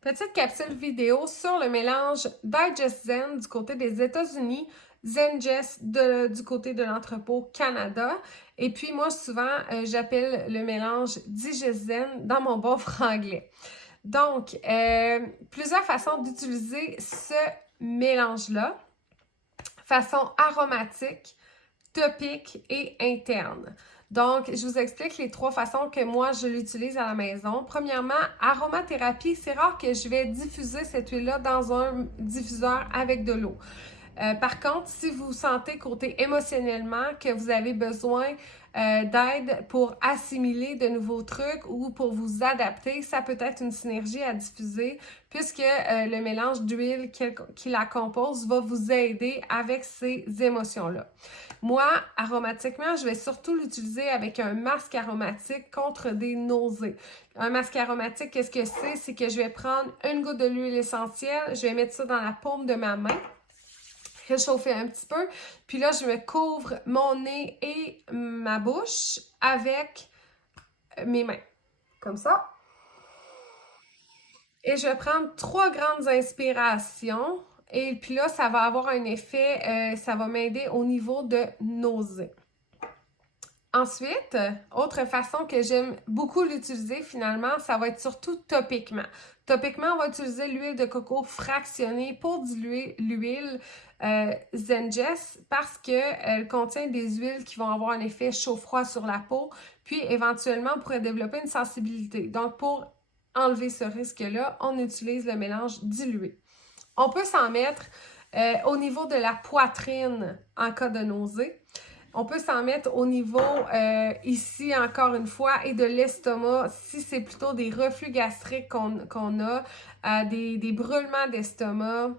Petite capsule vidéo sur le mélange Digest Zen du côté des États-Unis, Zengest du côté de l'entrepôt Canada. Et puis moi, souvent, j'appelle le mélange Digest Zen dans mon bon franglais. Donc, plusieurs façons d'utiliser ce mélange-là. Façon aromatique, topique et interne. Donc, je vous explique les trois façons que moi, je l'utilise à la maison. Premièrement, aromathérapie, c'est rare que je vais diffuser cette huile-là dans un diffuseur avec de l'eau. Par contre, si vous sentez côté émotionnellement que vous avez besoin d'aide pour assimiler de nouveaux trucs ou pour vous adapter, ça peut être une synergie à diffuser puisque le mélange d'huile qui la compose va vous aider avec ces émotions-là. Moi, aromatiquement, je vais surtout l'utiliser avec un masque aromatique contre des nausées. Un masque aromatique, qu'est-ce que c'est? C'est que je vais prendre une goutte de l'huile essentielle, je vais mettre ça dans la paume de ma main, réchauffer un petit peu. Puis là, je me couvre mon nez et ma bouche avec mes mains. Comme ça. Et je vais prendre 3 grandes inspirations. Et puis là, ça va avoir un effet, ça va m'aider au niveau de nausée. Ensuite, autre façon que j'aime beaucoup l'utiliser finalement, ça va être surtout topiquement. Topiquement, on va utiliser l'huile de coco fractionnée pour diluer l'huile Zengest parce qu'elle contient des huiles qui vont avoir un effet chaud-froid sur la peau, puis éventuellement on pourrait développer une sensibilité. Donc pour enlever ce risque-là, on utilise le mélange dilué. On peut s'en mettre au niveau de la poitrine en cas de nausée. On peut s'en mettre au niveau, ici encore une fois, et de l'estomac, si c'est plutôt des reflux gastriques qu'on a, des brûlements d'estomac.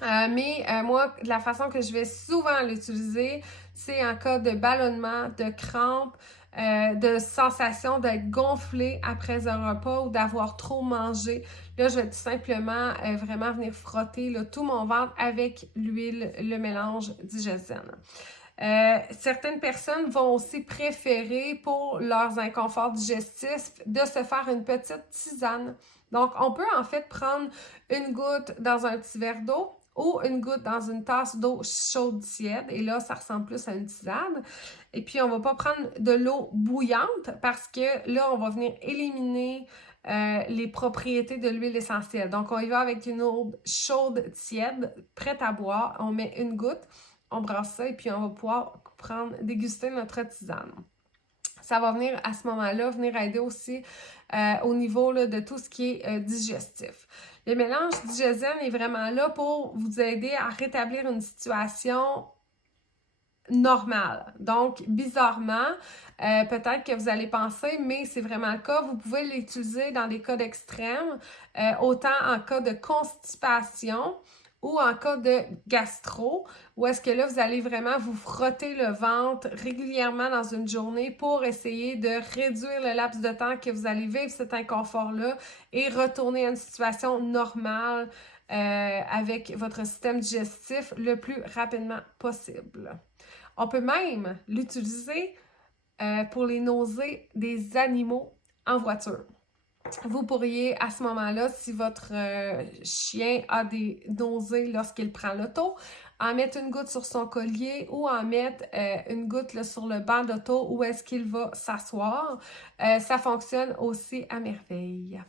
Moi, la façon que je vais souvent l'utiliser, c'est en cas de ballonnement, de crampes, de sensation d'être gonflé après un repas ou d'avoir trop mangé. Là, je vais tout simplement vraiment venir frotter là, tout mon ventre avec l'huile, le mélange Digest-Zen. Certaines personnes vont aussi préférer pour leurs inconforts digestifs de se faire une petite tisane. Donc, on peut en fait prendre une goutte dans un petit verre d'eau ou une goutte dans une tasse d'eau chaude tiède. Et là, ça ressemble plus à une tisane. Et puis, on ne va pas prendre de l'eau bouillante parce que là, on va venir éliminer les propriétés de l'huile essentielle. Donc, on y va avec une eau chaude tiède, prête à boire. On met une goutte. On brasse ça et puis on va pouvoir déguster notre tisane. Ça va venir à ce moment-là, venir aider aussi au niveau là, de tout ce qui est digestif. Le mélange Digest-Zen est vraiment là pour vous aider à rétablir une situation normale. Donc, bizarrement, peut-être que vous allez penser, mais c'est vraiment le cas, vous pouvez l'utiliser dans des cas d'extrême, autant en cas de constipation, ou en cas de gastro, où est-ce que là, vous allez vraiment vous frotter le ventre régulièrement dans une journée pour essayer de réduire le laps de temps que vous allez vivre cet inconfort-là et retourner à une situation normale avec votre système digestif le plus rapidement possible. On peut même l'utiliser pour les nausées des animaux en voiture. Vous pourriez, à ce moment-là, si votre chien a des nausées lorsqu'il prend l'auto, en mettre une goutte sur son collier ou en mettre une goutte là, sur le banc d'auto où est-ce qu'il va s'asseoir. Ça fonctionne aussi à merveille.